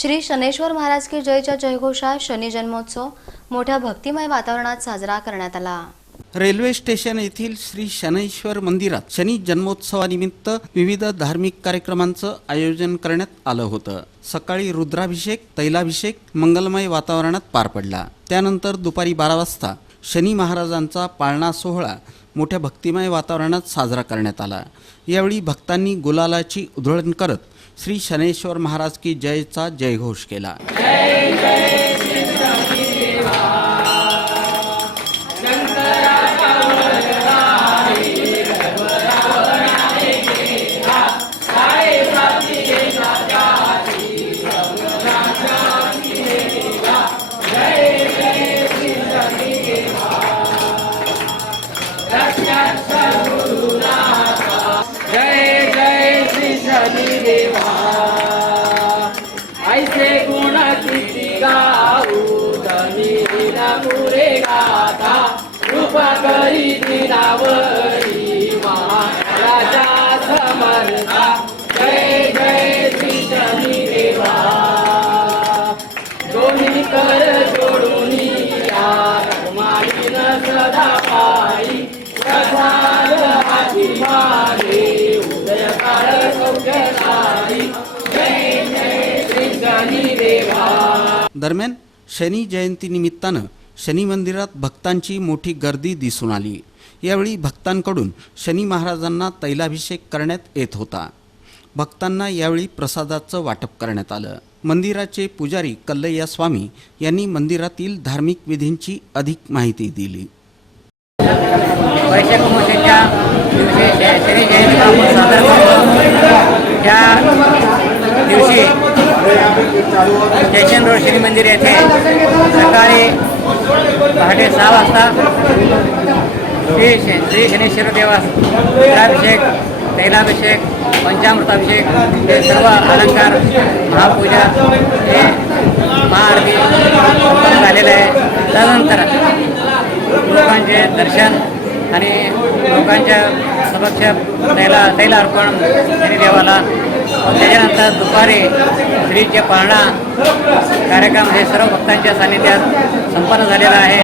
श्री शनेश्वर महाराज की जयच्या जयघोषात शनी जन्मोत्सव मोठ्या भक्तिमय वातावरणात साजरा करण्यात आला. रेल्वे स्टेशन येथील श्री शनैश्वर मंदिरात शनी जन्मोत्सवानिमित्त विविध धार्मिक कार्यक्रमांचं आयोजन करण्यात आलं होतं. सकाळी रुद्राभिषेक तैलाभिषेक मंगलमय वातावरणात पार पडला. त्यानंतर दुपारी बारा वाजता शनी महाराजांचा पाळणा सोहळा मोठ्या भक्तिमय वातावरणात साजरा करण्यात आला. यावेळी भक्तांनी गुलालाची उधळण करत श्री शनेश्वर महाराज की जयचा जयघोष केला. जय श्री देवा ऐसे गुण किती गाऊ धनी पुरे गाता कृपा करी दिनावरी महाराजा समर्था. जय जय श्री शनी देवा. दोन्ही कर जोडून या. रखमाईन सदा दरम्यान शनी जयंतीनिमित्तानं शनी मंदिरात भक्तांची मोठी गर्दी दिसून आली. यावेळी भक्तांकडून शनी महाराजांना तैलाभिषेक करण्यात येत होता. भक्तांना यावेळी प्रसादाचं वाटप करण्यात आलं. मंदिराचे पुजारी कल्लय्या स्वामी यांनी मंदिरातील धार्मिक विधींची अधिक माहिती दिली. स्टेशन रोड श्री मंदिर येथे सकाळी पहाटे सहा वाजता श्री श्री शनेश्वर देवास रुद्राभिषेक तैलाभिषेक पंचामृताभिषेक हे सर्व अलंकार महापूजा हे महाआरती झालेलं आहे. त्यानंतर लोकांचे दर्शन आणि लोकांच्या समक्ष तैला तैल अर्पण शनिदेवाला त्याच्यानंतर दुपारी श्रीचे पाळणा कार्यक्रम हे सर्व भक्तांच्या सानिध्यात संपन्न झालेला आहे.